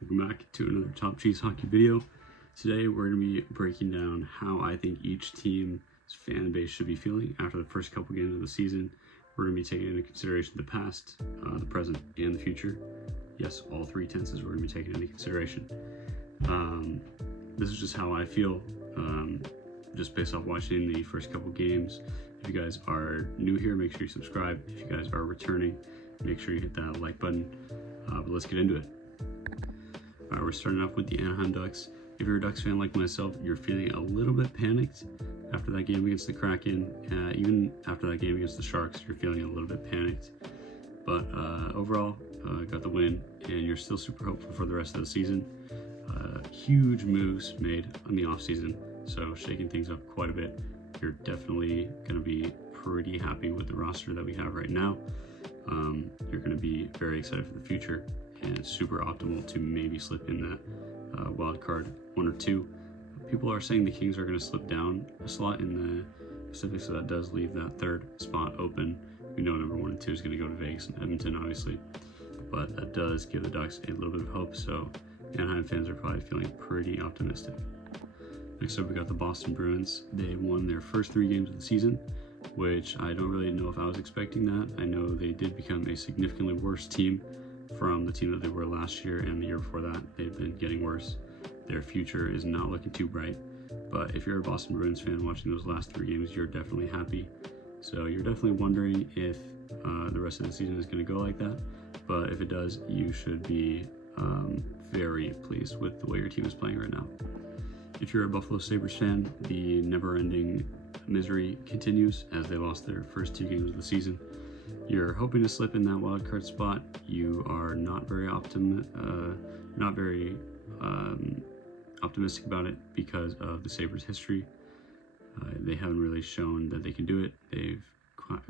Welcome back to another Top Cheese Hockey video. Today we're going to be breaking down how I think each team's fan base should be feeling after the first couple games of the season. We're going to be taking into consideration the past, the present, and the future. Yes, all three tenses we're going to be taking into consideration. This is just how I feel, just based off watching the first couple games. If you guys are new here, make sure you subscribe. If you guys are returning, make sure you hit that like button. But let's get into it. Alright, we're starting off with the Anaheim Ducks. If you're a Ducks fan like myself, you're feeling a little bit panicked after that game against the Kraken. Even after that game against the Sharks, you're feeling a little bit panicked. But overall, got the win, and you're still super hopeful for the rest of the season. Huge moves made in the offseason, so shaking things up quite a bit. You're definitely going to be pretty happy with the roster that we have right now. You're going to be very excited for the future and super optimal to maybe slip in that wild card 1 or 2. People are saying the Kings are going to slip down a slot in the Pacific, so that does leave that third spot open. We know number 1 and 2 is going to go to Vegas and Edmonton, obviously, but that does give the Ducks a little bit of hope, so Anaheim fans are probably feeling pretty optimistic. Next up, we got the Boston Bruins. They won their first 3 games of the season, which I don't really know if I was expecting that. I know they did become a significantly worse team from the team that they were last year and the year before that. They've been getting worse. Their future is not looking too bright. But if you're a Boston Bruins fan watching those last 3 games, you're definitely happy. So you're definitely wondering if the rest of the season is going to go like that. But if it does, you should be very pleased with the way your team is playing right now. If you're a Buffalo Sabres fan, the never-ending misery continues as they lost their first 2 games of the season. You're hoping to slip in that wild card spot. You are not very optimistic about it because of the Sabres' history. They haven't really shown that they can do it. They've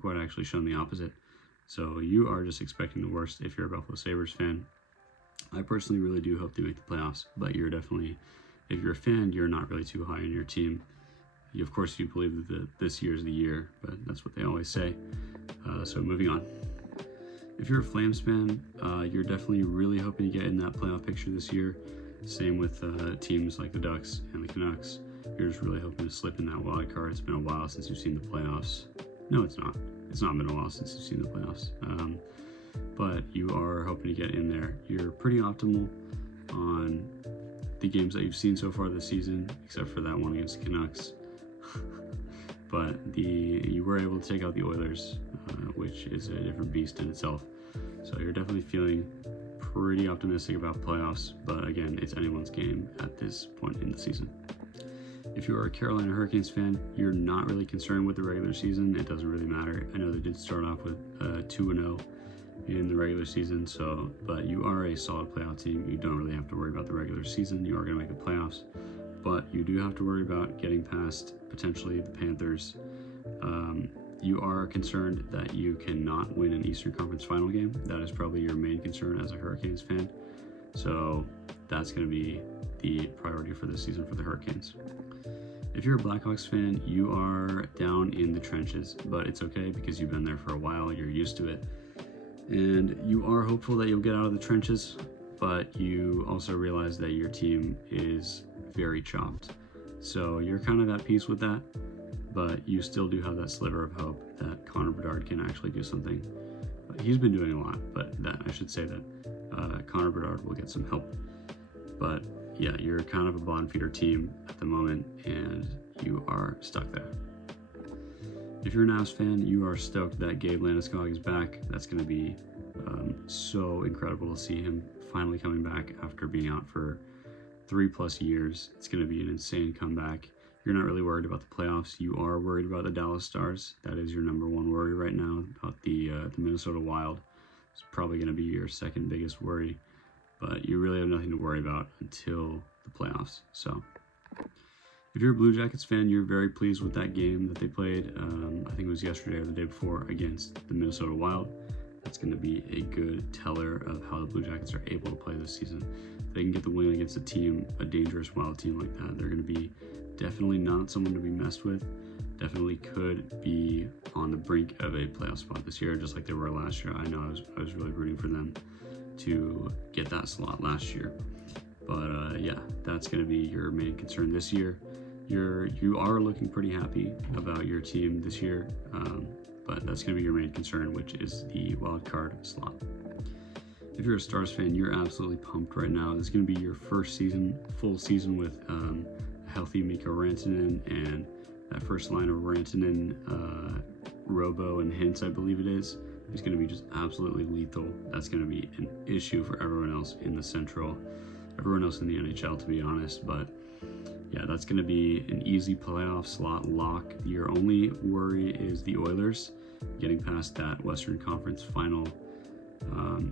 quite actually shown the opposite. So you are just expecting the worst if you're a Buffalo Sabres fan. I personally really do hope they make the playoffs, but you're definitely, if you're a fan, you're not really too high on your team. Of course, you believe that this year is the year, but that's what they always say. So moving on. If you're a Flames fan, you're definitely really hoping to get in that playoff picture this year. Same with teams like the Ducks and the Canucks. You're just really hoping to slip in that wild card. It's been a while since you've seen the playoffs. No, it's not. It's not been a while since you've seen the playoffs. But you are hoping to get in there. You're pretty optimal on the games that you've seen so far this season, except for that one against the Canucks. But you were able to take out the Oilers, which is a different beast in itself. So you're definitely feeling pretty optimistic about playoffs, but again, it's anyone's game at this point in the season. If you are a Carolina Hurricanes fan, you're not really concerned with the regular season. It doesn't really matter. I know they did start off with 2-0 in the regular season, but you are a solid playoff team. You don't really have to worry about the regular season. You are going to make the playoffs, but you do have to worry about getting past potentially the Panthers. You are concerned that you cannot win an Eastern Conference final game. That is probably your main concern as a Hurricanes fan. So that's going to be the priority for this season for the Hurricanes. If you're a Blackhawks fan, you are down in the trenches, but it's okay because you've been there for a while. You're used to it. And you are hopeful that you'll get out of the trenches, but you also realize that your team is very chopped. So you're kind of at peace with that, but you still do have that sliver of hope that Connor Bedard can actually do something. He's been doing a lot, but I should say that Connor Bedard will get some help. But yeah, you're kind of a bottom feeder team at the moment, and you are stuck there. If you're an Avs fan, you are stoked that Gabe Landeskog is back. That's going to be so incredible to see him finally coming back after being out for 3+ years. It's going to be an insane comeback. You're not really worried about the playoffs. You are worried about the Dallas Stars. That is your number 1 worry right now. About the Minnesota Wild. It's probably going to be your second biggest worry, but you really have nothing to worry about until the playoffs. So if you're a Blue Jackets fan, you're very pleased with that game that they played. I think it was yesterday or the day before against the Minnesota Wild. That's going to be a good teller of how the Blue Jackets are able to play this season. If they can get the win against a dangerous Wild team like that, they're going to be definitely not someone to be messed with. Definitely could be on the brink of a playoff spot this year, just like they were last year. I know I was really rooting for them to get that slot last year. But yeah, that's going to be your main concern this year. You are looking pretty happy about your team this year, but that's going to be your main concern, which is the wild card slot. If you're a Stars fan, you're absolutely pumped right now. This is going to be your first full season with a healthy Mikko Rantanen, and that first line of Rantanen, Robo, and Hintz, I believe it is going to be just absolutely lethal. That's going to be an issue for everyone else in the Central, everyone else in the NHL, to be honest. But yeah, that's going to be an easy playoff slot lock. Your only worry is the Oilers getting past that Western Conference final,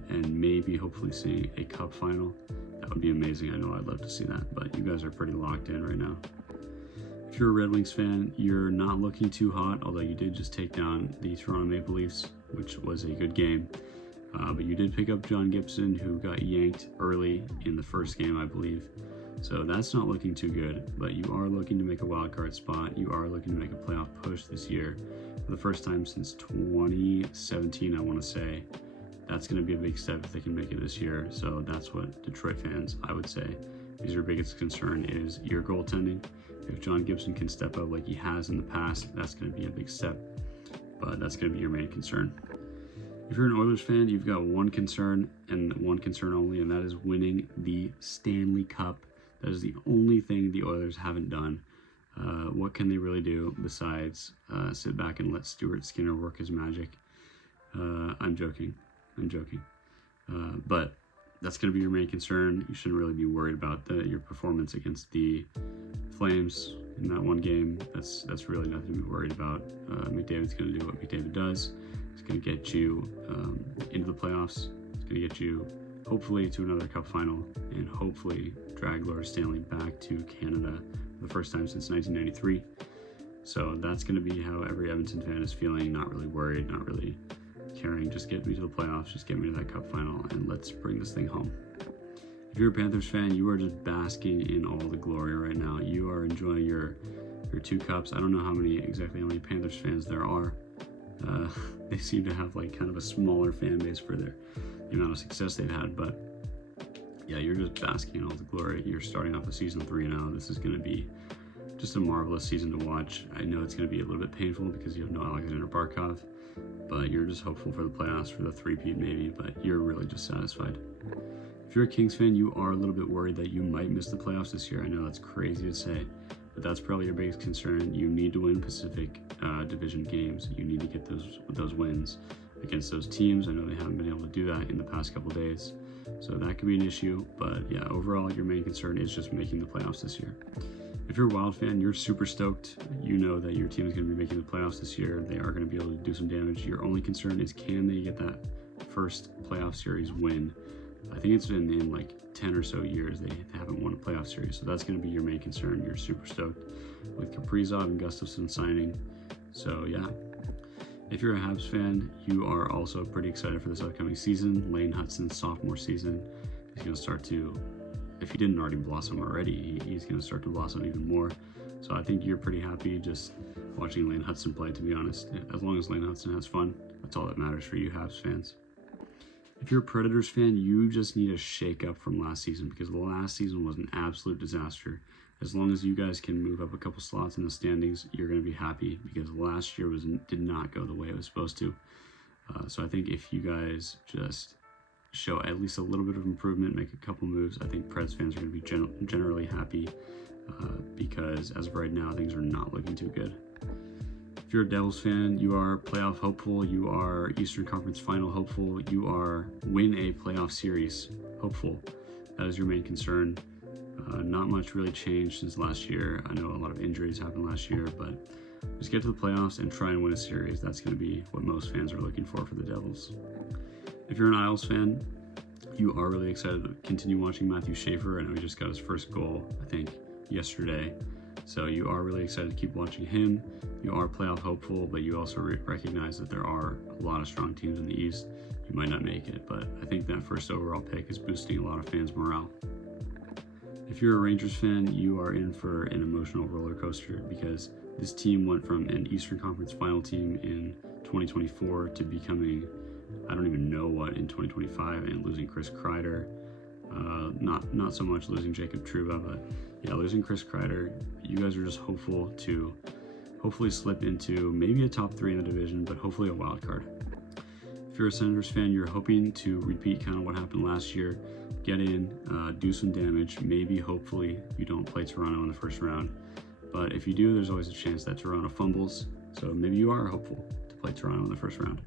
and maybe hopefully seeing a cup final. That would be amazing. I know I'd love to see that, but you guys are pretty locked in right now. If you're a Red Wings fan, you're not looking too hot, although you did just take down the Toronto Maple Leafs, which was a good game. But you did pick up John Gibson, who got yanked early in the first game, I believe. So that's not looking too good, but you are looking to make a wild card spot. You are looking to make a playoff push this year for the first time since 2017, I want to say. That's going to be a big step if they can make it this year. So that's what Detroit fans, I would say, is your biggest concern, is your goaltending. If John Gibson can step up like he has in the past, that's going to be a big step, but that's going to be your main concern. If you're an Oilers fan, you've got one concern and one concern only, and that is winning the Stanley Cup. That is the only thing the Oilers haven't done. What can they really do besides sit back and let Stuart Skinner work his magic? I'm joking. But that's going to be your main concern. You shouldn't really be worried about your performance against the Flames in that one game. That's really nothing to be worried about. McDavid's going to do what McDavid does. It's going to get you into the playoffs. It's going to get you hopefully to another cup final, and hopefully drag Lord Stanley back to Canada for the first time since 1993. So that's going to be how every Edmonton fan is feeling. Not really worried, not really caring. Just get me to the playoffs, just get me to that cup final, and let's bring this thing home. If you're a Panthers fan, you are just basking in all the glory right now. You are enjoying your 2 cups. I don't know how many Panthers fans there are. They seem to have like kind of a smaller fan base for the amount of success they've had, but yeah, you're just basking in all the glory. You're starting off the season 3-0. This is going to be just a marvelous season to watch. I know it's going to be a little bit painful because you have no Alexander Barkov, but you're just hopeful for the playoffs, for the 3-peat maybe, but you're really just satisfied. If you're a Kings fan, you are a little bit worried that you might miss the playoffs this year. I know that's crazy to say, but that's probably your biggest concern. You need to win Pacific Division games. You need to get those wins against those teams. I know they haven't been able to do that in the past couple days, so that could be an issue. But yeah, overall, your main concern is just making the playoffs this year. If you're a Wild fan, you're super stoked. You know that your team is going to be making the playoffs this year. They are going to be able to do some damage. Your only concern is, can they get that first playoff series win? I think it's been in like 10 or so years they haven't won a playoff series, so that's going to be your main concern. You're super stoked with Kaprizov and Gustafsson signing. So yeah, if you're a Habs fan, you are also pretty excited for this upcoming season. Lane Hutson's sophomore season is going to start to, if he didn't already blossom already, he's going to start to blossom even more. So I think you're pretty happy just watching Lane Hutson play, to be honest. As long as Lane Hutson has fun, that's all that matters for you Habs fans. If you're a Predators fan, you just need a shake-up from last season, because the last season was an absolute disaster. As long as you guys can move up a couple slots in the standings, you're going to be happy, because last year did not go the way it was supposed to. So I think if you guys just show at least a little bit of improvement, make a couple moves, I think Preds fans are going to be generally happy, because as of right now, things are not looking too good. If you're a Devils fan, you are playoff hopeful, you are Eastern Conference Final hopeful, you are win a playoff series hopeful. That is your main concern. Not much really changed since last year. I know a lot of injuries happened last year, but just get to the playoffs and try and win a series. That's going to be what most fans are looking for the Devils. If you're an Isles fan, you are really excited to continue watching Matthew Schaefer. I know he just got his first goal, I think, yesterday. So you are really excited to keep watching him. You are playoff hopeful, but you also recognize that there are a lot of strong teams in the East. You might not make it, but I think that first overall pick is boosting a lot of fans' morale. If you're a Rangers fan, you are in for an emotional roller coaster, because this team went from an Eastern Conference Final team in 2024 to becoming, I don't even know what, in 2025, and losing Chris Kreider. Not so much losing Jacob Trouba, but yeah, losing Chris Kreider. You guys are just hopeful to hopefully slip into maybe a top 3 in the division, but hopefully a wild card. If you're a Senators fan, you're hoping to repeat kind of what happened last year, get in, do some damage, maybe hopefully you don't play Toronto in the first round. But if you do, there's always a chance that Toronto fumbles, so maybe you are hopeful to play Toronto in the first round.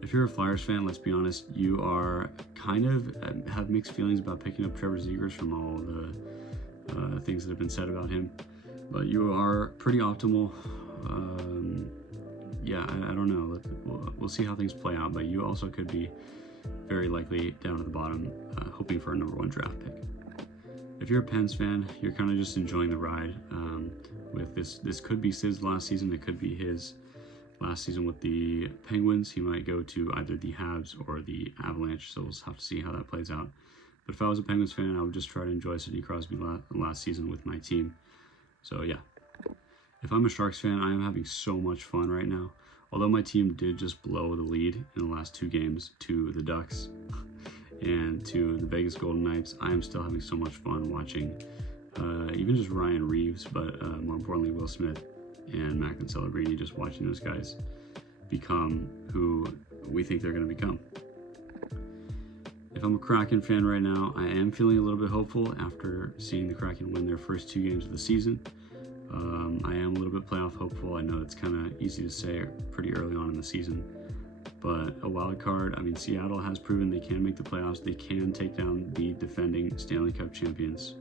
If you're a Flyers fan, let's be honest, you are kind of have mixed feelings about picking up Trevor Zegras from all the things that have been said about him, but you are pretty optimal. Yeah, I don't know. We'll see how things play out, but you also could be very likely down at the bottom, hoping for a number 1 draft pick. If you're a Pens fan, you're kind of just enjoying the ride. With this could be Sid's last season. It could be his last season with the Penguins. He might go to either the Habs or the Avalanche, so we'll have to see how that plays out. But if I was a Penguins fan, I would just try to enjoy Sidney Crosby last season with my team. So yeah. If I'm a Sharks fan, I am having so much fun right now. Although my team did just blow the lead in the last 2 games to the Ducks and to the Vegas Golden Knights, I am still having so much fun watching even just Ryan Reeves, but more importantly Will Smith and Macklin Celebrini, just watching those guys become who we think they're going to become. If I'm a Kraken fan right now, I am feeling a little bit hopeful after seeing the Kraken win their first 2 games of the season. I am a little bit playoff hopeful. I know it's kind of easy to say pretty early on in the season, but a wild card, I mean, Seattle has proven they can make the playoffs. They can take down the defending Stanley Cup champions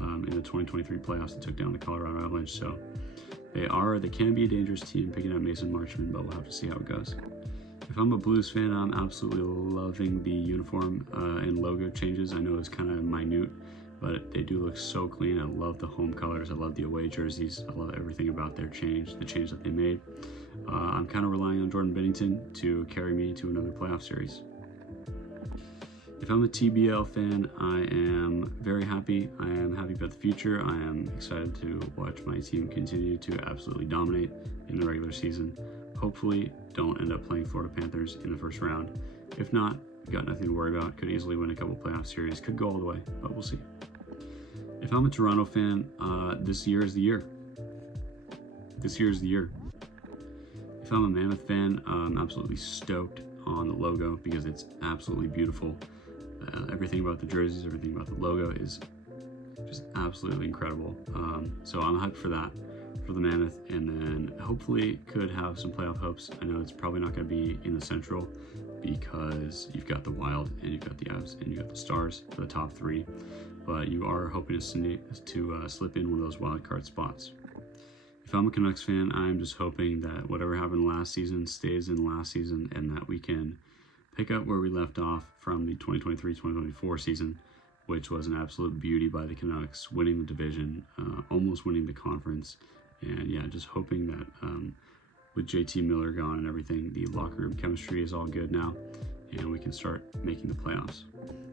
in the 2023 playoffs that took down the Colorado Avalanche. So they can be a dangerous team picking up Mason Marchment, but we'll have to see how it goes. If I'm a Blues fan, I'm absolutely loving the uniform and logo changes. I know it's kind of minute, but they do look so clean. I love the home colors. I love the away jerseys. I love everything about their change, the change that they made. I'm kind of relying on Jordan Binnington to carry me to another playoff series. If I'm a TBL fan, I am very happy. I am happy about the future. I am excited to watch my team continue to absolutely dominate in the regular season. Hopefully, don't end up playing Florida Panthers in the first round. If not, got nothing to worry about. Could easily win a couple playoff series. Could go all the way, but we'll see. If I'm a Toronto fan, this year is the year. This year is the year. If I'm a Mammoth fan, I'm absolutely stoked on the logo because it's absolutely beautiful. Everything about the jerseys, everything about the logo is just absolutely incredible. So I'm hyped for that, for the Mammoth, and then hopefully could have some playoff hopes. I know it's probably not going to be in the Central because you've got the Wild and you've got the Avs and you've got the Stars for the top 3, but you are hoping to slip in one of those wild card spots. If I'm a Canucks fan, I'm just hoping that whatever happened last season stays in last season and that we can pick up where we left off from the 2023-2024 season, which was an absolute beauty by the Canucks, winning the division, almost winning the conference, and yeah, just hoping that with JT Miller gone and everything, the locker room chemistry is all good now, and we can start making the playoffs.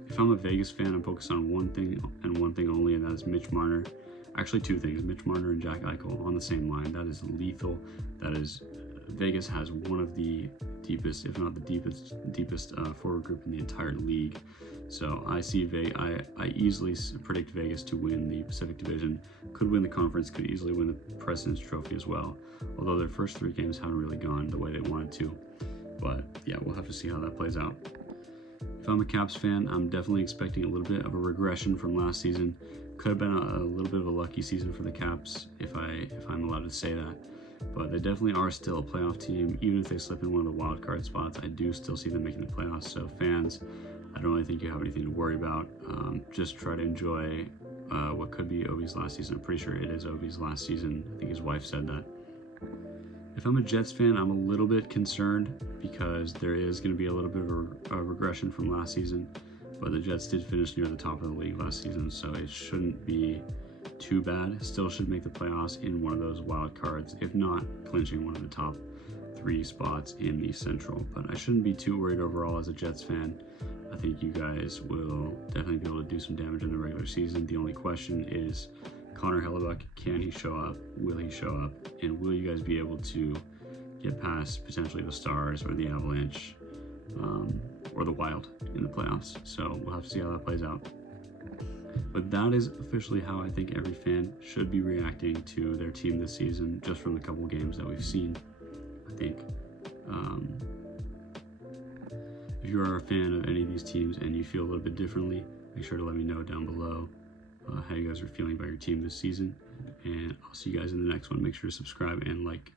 If I'm a Vegas fan, I'm focused on one thing and one thing only, and that is Mitch Marner. Actually, 2 things: Mitch Marner and Jack Eichel on the same line. That is lethal. That is, Vegas has one of the deepest, if not the deepest forward group in the entire league. So I easily predict Vegas to win the Pacific Division, could win the conference, could easily win the President's Trophy as well. Although their first 3 games haven't really gone the way they wanted to. But yeah, we'll have to see how that plays out. If I'm a Caps fan, I'm definitely expecting a little bit of a regression from last season. Could have been a little bit of a lucky season for the Caps, if I'm allowed to say that. But they definitely are still a playoff team. Even if they slip in one of the wild card spots, I do still see them making the playoffs. So fans, I don't really think you have anything to worry about. Just try to enjoy what could be Ovi's last season. I'm pretty sure it is Ovi's last season. I think his wife said that. If I'm a Jets fan, I'm a little bit concerned because there is going to be a little bit of a regression from last season. But the Jets did finish near the top of the league last season, so it shouldn't be too bad. Still should make the playoffs in one of those wild cards, if not clinching one of the top 3 spots in the Central. But I shouldn't be too worried overall as a Jets fan. I think you guys will definitely be able to do some damage in the regular season. The only question is Connor Hellebuck, can he show up? Will he show up? And will you guys be able to get past potentially the Stars or the Avalanche or the Wild in the playoffs. So we'll have to see how that plays out. But that is officially how I think every fan should be reacting to their team this season, just from the couple games that we've seen. I think if you are a fan of any of these teams and you feel a little bit differently, make sure to let me know down below how you guys are feeling about your team this season. And I'll see you guys in the next one. Make sure to subscribe and like.